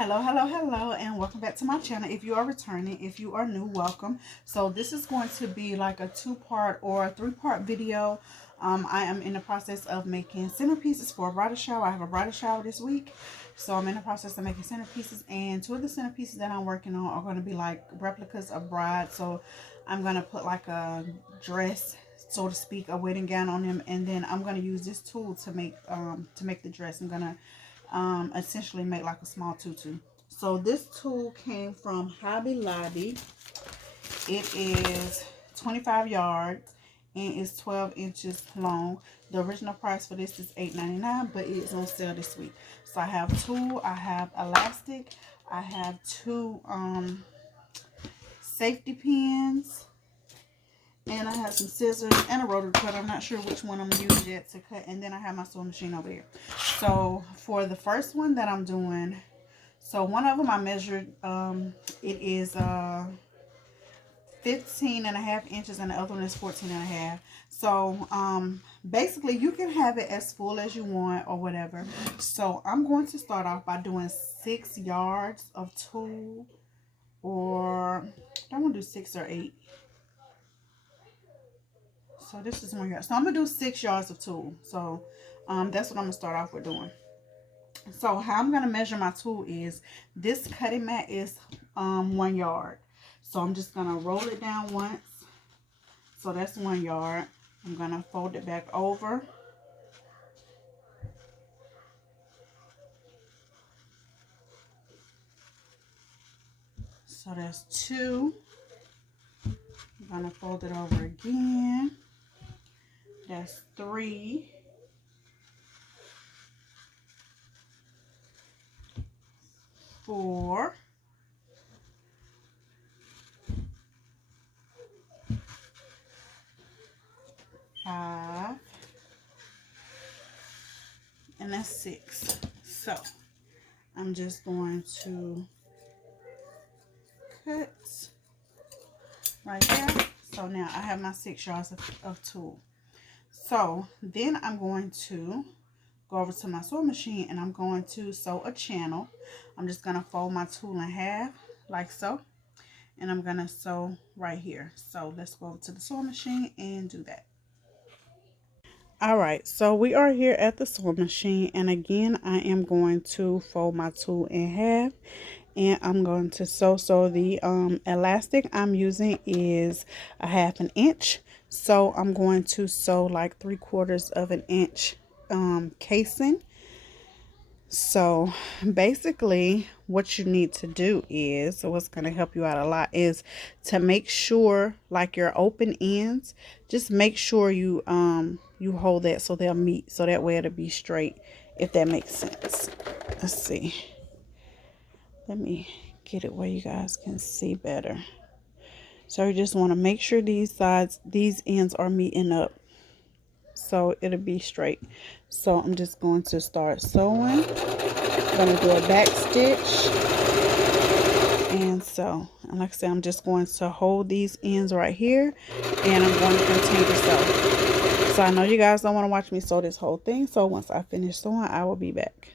Hello, and welcome back to my channel. If you are returning, if you are new, welcome. So this is going to be like a two-part or a three-part video. I am in the process of making centerpieces for a bridal shower. I have a bridal shower this week, so I'm in the process of making centerpieces, and two of the centerpieces that I'm working on are going to be like replicas of brides. So I'm going to put like a dress, so to speak, a wedding gown on them, and then I'm going to use this tool to make the dress. I'm going to essentially make like a small tutu. So this tool came from Hobby Lobby. It is 25 yards and it's 12 inches long. The original price for this is $8.99, but it is on sale this week. So I have tulle, I have elastic, I have two safety pins, and I have some scissors and a rotary cutter. I'm not sure which one I'm going to use yet to cut. And then I have my sewing machine over here. So for the first one that I'm doing, so one of them I measured, it is 15.5 inches and the other one is 14.5. So basically you can have it as full as you want or whatever. So I'm going to start off by doing 6 yards of tulle, or I want to do 6 or 8. So this is 1 yard. So I'm going to do 6 yards of tulle. So that's what I'm going to start off with doing. So how I'm going to measure my tulle is, this cutting mat is 1 yard. So I'm just going to roll it down once. So that's 1 yard. I'm going to fold it back over. So that's 2. I'm going to fold it over again. That's 3. 4. 5. And that's 6. So I'm just going to cut right there. So now I have my 6 yards of tulle. So then I'm going to go over to my sewing machine and I'm going to sew a channel. I'm just going to fold my tulle in half like so, and I'm going to sew right here. So let's go over to the sewing machine and do that. Alright, so we are here at the sewing machine, and again I am going to fold my tulle in half and I'm going to sew. So the elastic I'm using is a 1/2 inch. So I'm going to sew like 3/4 of an inch casing. So basically what you need to do is, so what's going to help you out a lot is to make sure like your open ends, just make sure you you hold that so they'll meet, so that way it'll be straight, if that makes sense. Let's see. Let me get it where you guys can see better. So you just want to make sure these sides, these ends are meeting up, so it'll be straight. So I'm just going to start sewing. I'm going to do a back stitch and sew. And like I said, I'm just going to hold these ends right here, and I'm going to continue to sew. So I know you guys don't want to watch me sew this whole thing, so once I finish sewing I will be back.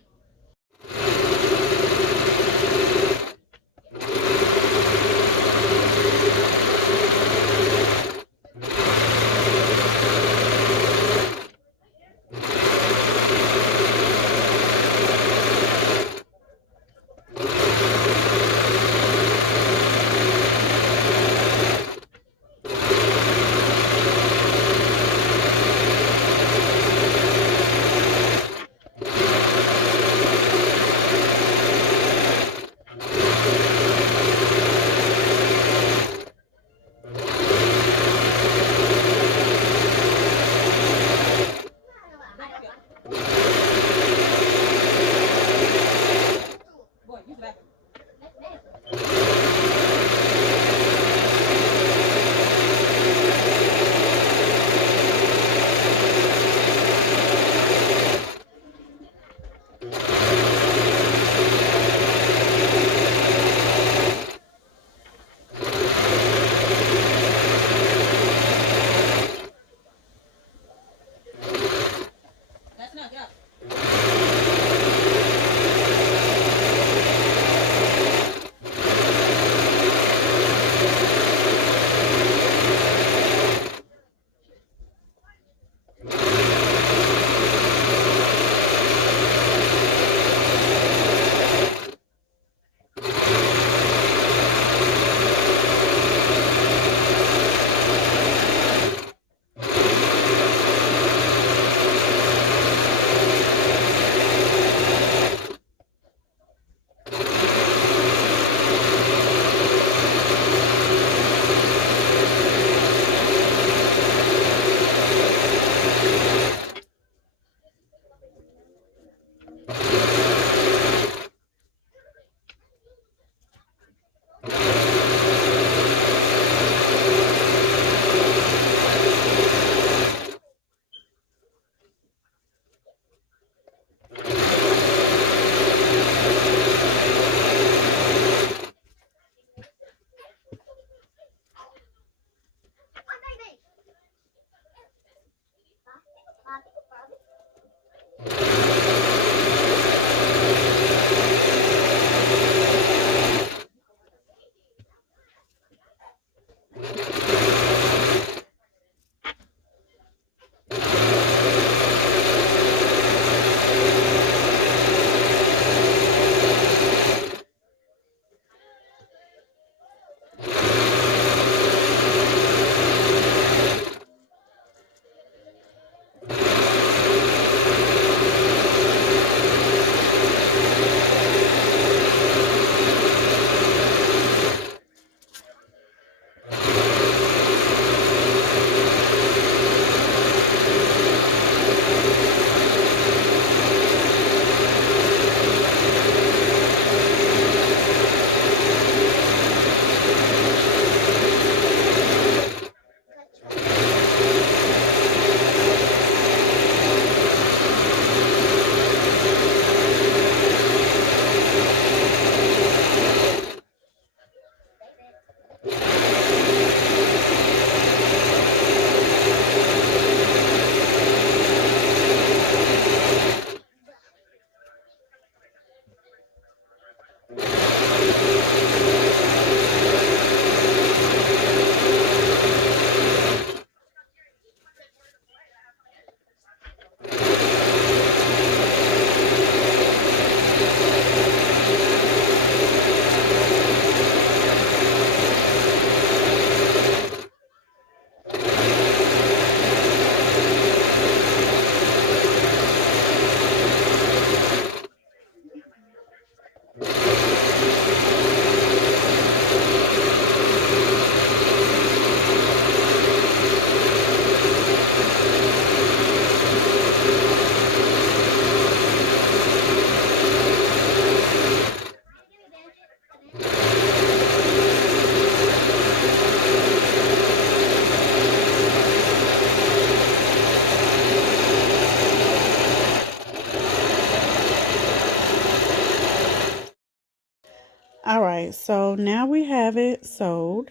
All right, so now we have it sewed.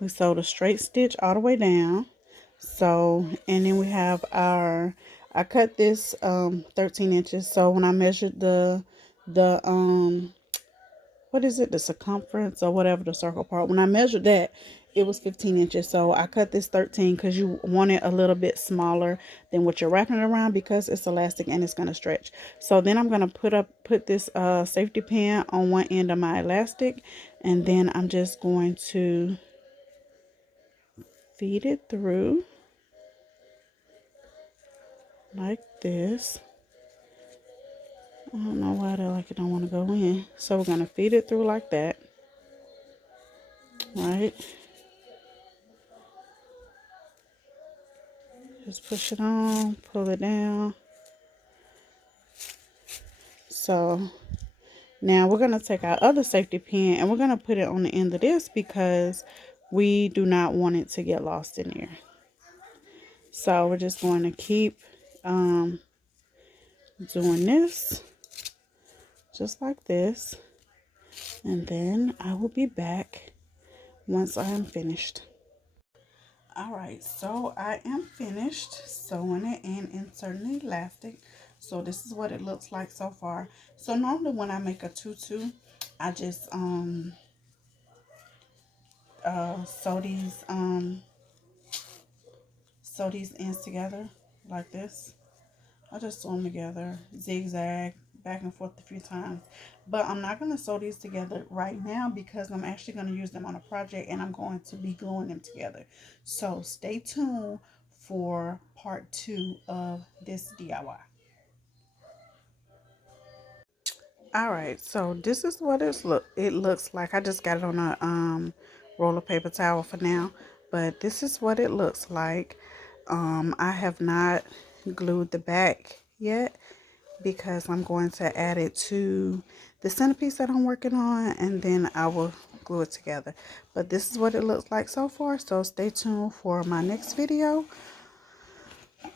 We sewed a straight stitch all the way down. So, and then we have our, I cut this 13 inches. So when I measured the what is it, the circumference or whatever, the circle part, when I measured that, it was 15 inches. So I cut this 13 because you want it a little bit smaller than what you're wrapping it around, because it's elastic and it's going to stretch. So then I'm going to put this safety pin on one end of my elastic, and then I'm just going to feed it through like this. I don't know why they like it don't want to go in. So we're going to feed it through like that. Right. Just push it on, pull it down. So now we're going to take our other safety pin and we're going to put it on the end of this because we do not want it to get lost in there. So we're just going to keep doing this just like this. And then I will be back once I am finished. Alright, so I am finished sewing it and inserting the elastic. So this is what it looks like so far. So normally when I make a tutu, I just sew these ends together like this. I just sew them together, zigzag, back and forth a few times. But I'm not going to sew these together right now because I'm actually going to use them on a project and I'm going to be gluing them together. So stay tuned for part 2 of this DIY. Alright, so this is what it looks like. I just got it on a roll of paper towel for now. But this is what it looks like. I have not glued the back yet, because I'm going to add it to the centerpiece that I'm working on, and then I will glue it together. But this is what it looks like so far, so stay tuned for my next video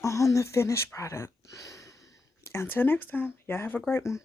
on the finished product. Until next time, y'all have a great one.